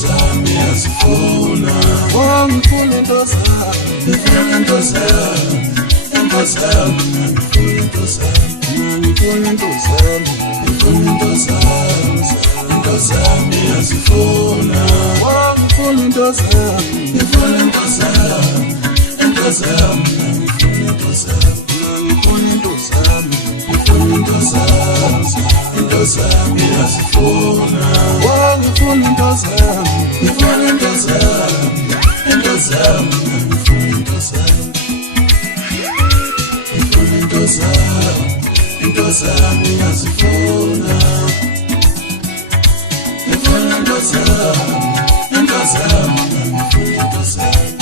zami yazifuna ngifuna into zami ngifuna into zami into zami ngifuna into zami ngifuna into zami into zami yazifuna ngifuna into zami ngifuna into zami into zami ngifuna into zami ngifuna into zami ngifuna into zami into zami yazifuna ngifuna into zami ngifuna into zami into zami ngifuna into zami ngifuna into zami into zami yazifuna ngifuna into zami into zami ngifuna into zami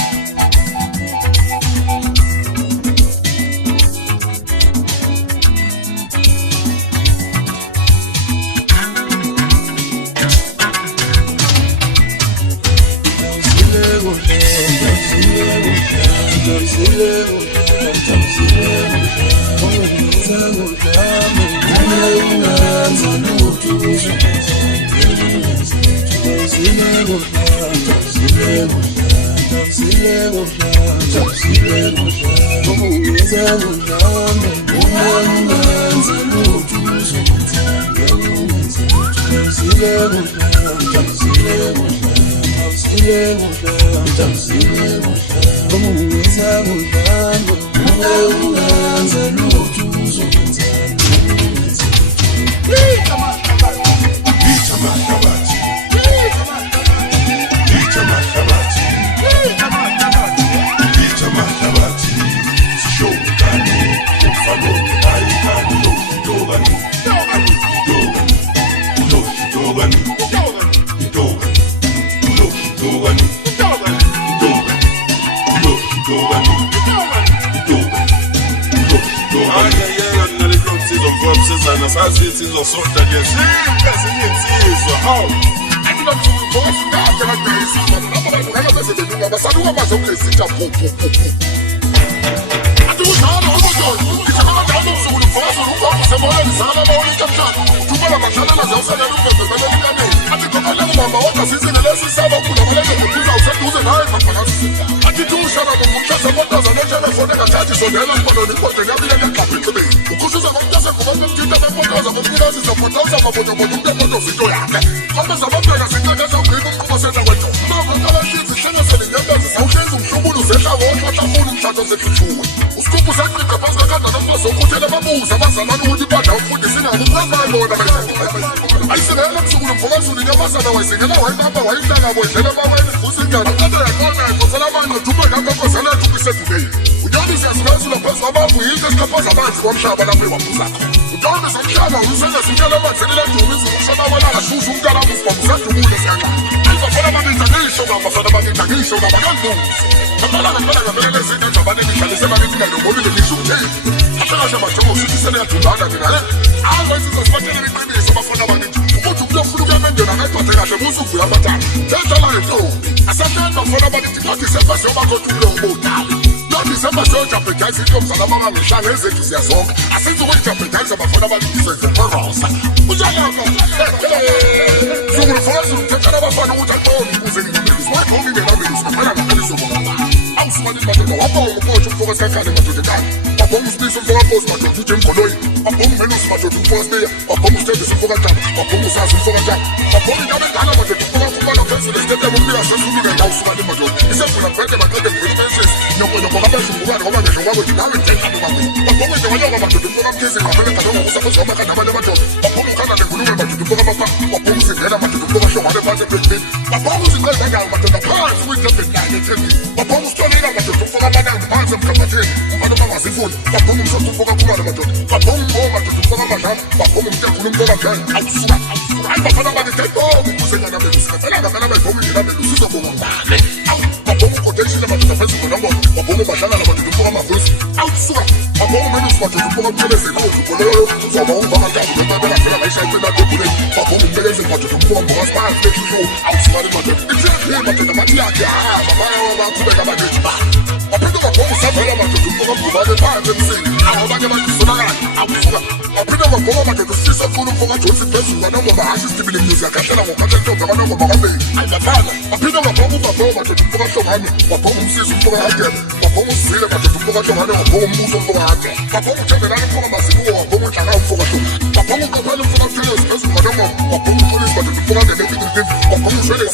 Apprenda ababhoma madoda usifisa khulu umfoka Johnson phezulu kwanongoma hasho isitibile music akahlela ngokhatha intombi akanongoma kabeli ayibafana baphinde babhoma ubabhoma madoda umfoka Hlongane babhoma umsizi umfoka Hagebe babhoma usizile madoda umfoka Hlongane wabhoma umbuso umfoka Hagebe babhoma uthembelana umfoka Mazibuko wabhoma unhlaka umfoka Hlongane babhoma uqaphela umfoka Phillips phezulu kwanongoma babhoma upolisi madoda umfoka Ngenekile babhoma ushwele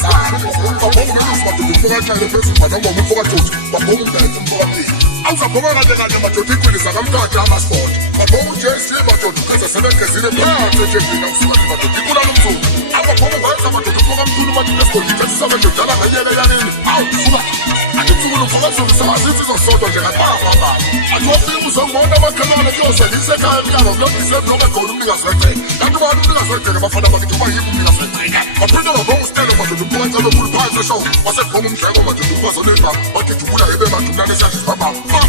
babhoma umelusi madoda umfoka Tshayile phezulu kwanongoma umfoka Joji babhoma umdayisi umfoka Pili awuzabhoma kahle madoda iqwili zakamthatha amasport babhoma uJC madoda ukhenza sebegezile phansi ejebhini akusikhathi madoda ikulala umzulu ababhoma ngayenza madoda umfoka Mthulu madoda esigodini ethisa madoda ala ngeyeke yanini awusuka atitsukulu umfoka Zulu sazithi izosodwa nje ngapapapa athi wafika uzongibona amakhelwane kuyoselisa ekhaya emnyango kulobise noma khona umnikazi wegceke kanti ubani umnikazi wegceke bafana bakithi uba yini umnikazi wegceke baphinde babhoma usitele madoda umfoka Ncebekulu phansi eshow wasebhoma umdleko madoda umfazi onelibanga bagijimula ebe madumlane esiyadla isibhabhaba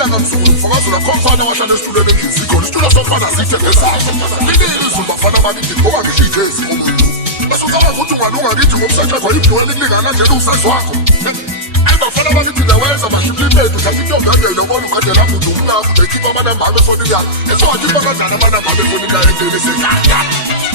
Nyanga msulu mfoka Zulu akhomfana wahlala esitulweni endlini khona isitulo sofana sithe ngesakhe ilili izulu bafana bakithi ngoba ngisho ijezi umuntu basuka ukuthi ungalunga kithi ngomsatha kwa ibhiwe likulingana nje usazi wakho ayibafana bakithi nawenza mahlimpethu uthatha intombi yandela ubona uqedela muntu umnqafu ekhipha amanamba abe efonini yakhe esowakhipha kanjani amanamba abe efonini yakhe endlini esekhaya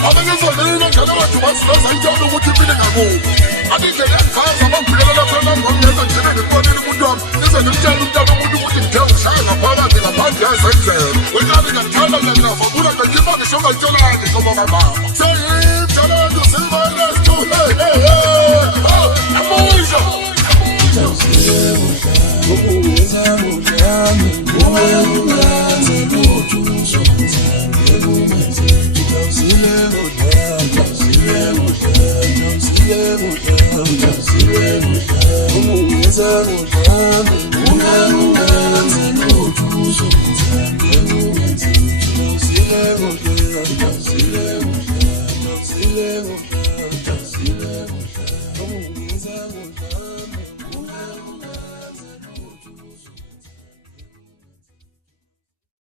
abengezolile njalo abantu basiloza intoni ukuthi impilo ngakubo abindlela yakuchaza bangibhikela lapho enangomyenza ngene ngibonile umuntu wami ize ngimtshela umntana umuntu ukuthi ngithe ushaya ngaphakathi ngaphandle yazenzela wenkabi ngiyamthanda ngiyafabula ngikhipha ngisho ngayitshelani ngoba kababa seyimjalo silvanestu amusha Silego,